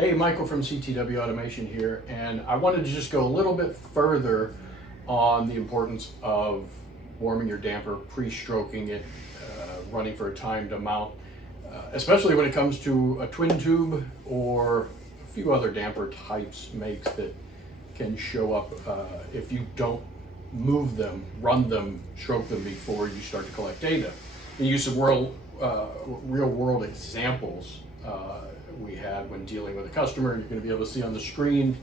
Hey, Michael from CTW Automation here, and I wanted to just go a little bit further on the importance of warming your damper, pre-stroking it, running for a timed amount, especially when it comes to a twin tube or a few other damper types, makes that can show up if you don't move them, run them, stroke them before you start to collect data. The use of real world examples we had when dealing with a customer, you're going to be able to see on the screen.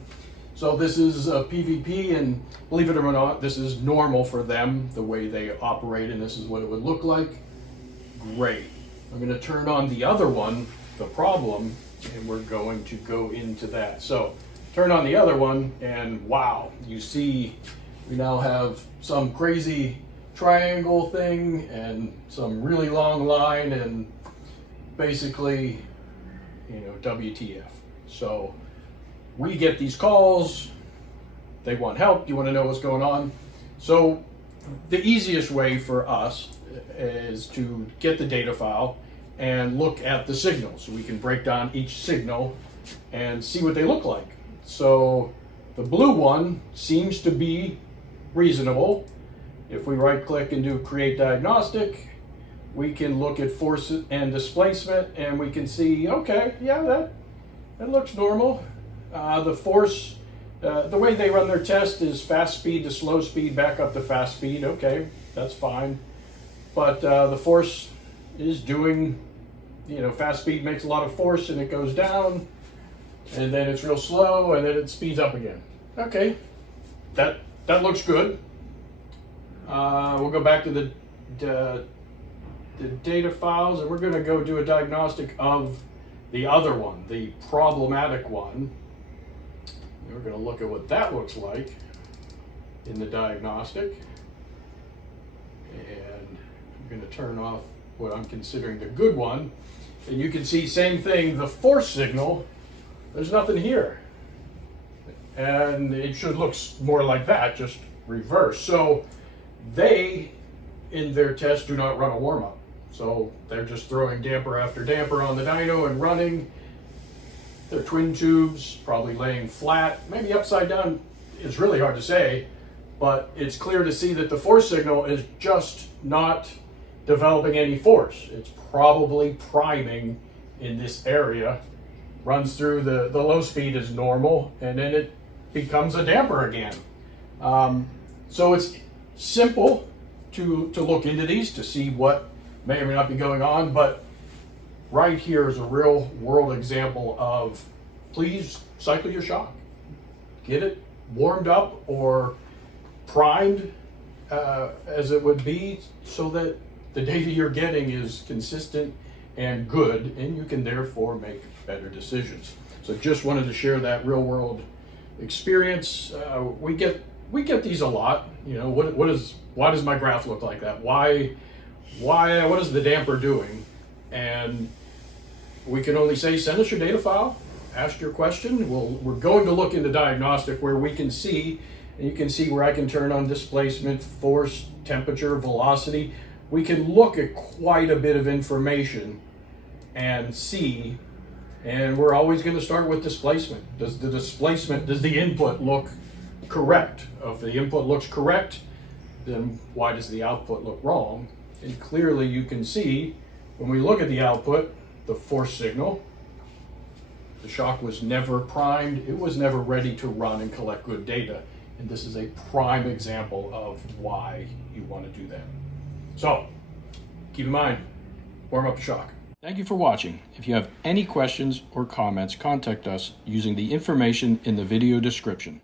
So this is a PVP, and believe it or not, this is normal for them, the way they operate, and this is what it would look like. Great. I'm going to turn on the other one, the problem, and we're going to go into that. So turn on the other one, and wow, you see we now have some crazy triangle thing and some really long line, and basically, you know, WTF. So we get these calls, they want help, you want to know what's going on. So the easiest way for us is to get the data file and look at the signals. So we can break down each signal and see what they look like. So the blue one seems to be reasonable. If we right click and do create diagnostic, we can look at force and displacement, and we can see, okay, yeah, that looks normal. The force, the way they run their test is fast speed to slow speed, back up to fast speed. Okay, that's fine. But the force is doing, you know, fast speed makes a lot of force and it goes down, and then it's real slow and then it speeds up again. Okay, that looks good. We'll go back to the data files, and we're going to go do a diagnostic of the other one, the problematic one. And we're going to look at what that looks like in the diagnostic. And I'm going to turn off what I'm considering the good one. And you can see, same thing, the force signal, there's nothing here. And it should look more like that, just reverse. So they, in their test, do not run a warm-up. So they're just throwing damper after damper on the dyno and running. They're twin tubes, probably laying flat, maybe upside down. It's really hard to say, but it's clear to see that the force signal is just not developing any force. It's probably priming in this area, runs through the low speed is normal, and then it becomes a damper again. So it's simple to look into these to see what may or may not be going on, but right here is a real world example of, please cycle your shock. Get it warmed up or primed as it would be, so that the data you're getting is consistent and good, and you can therefore make better decisions. So just wanted to share that real world experience. We get these a lot. You know, why does my graph look like that? What is the damper doing? And we can only say, send us your data file, ask your question. We're going to look into diagnostic where we can see, and you can see where I can turn on displacement, force, temperature, velocity. We can look at quite a bit of information and see, and we're always going to start with displacement. Does the input look correct? If the input looks correct, then why does the output look wrong? And clearly you can see, when we look at the output, the force signal, the shock was never primed, it was never ready to run and collect good data. And this is a prime example of why you want to do that. So, keep in mind, warm up the shock. Thank you for watching. If you have any questions or comments, contact us using the information in the video description.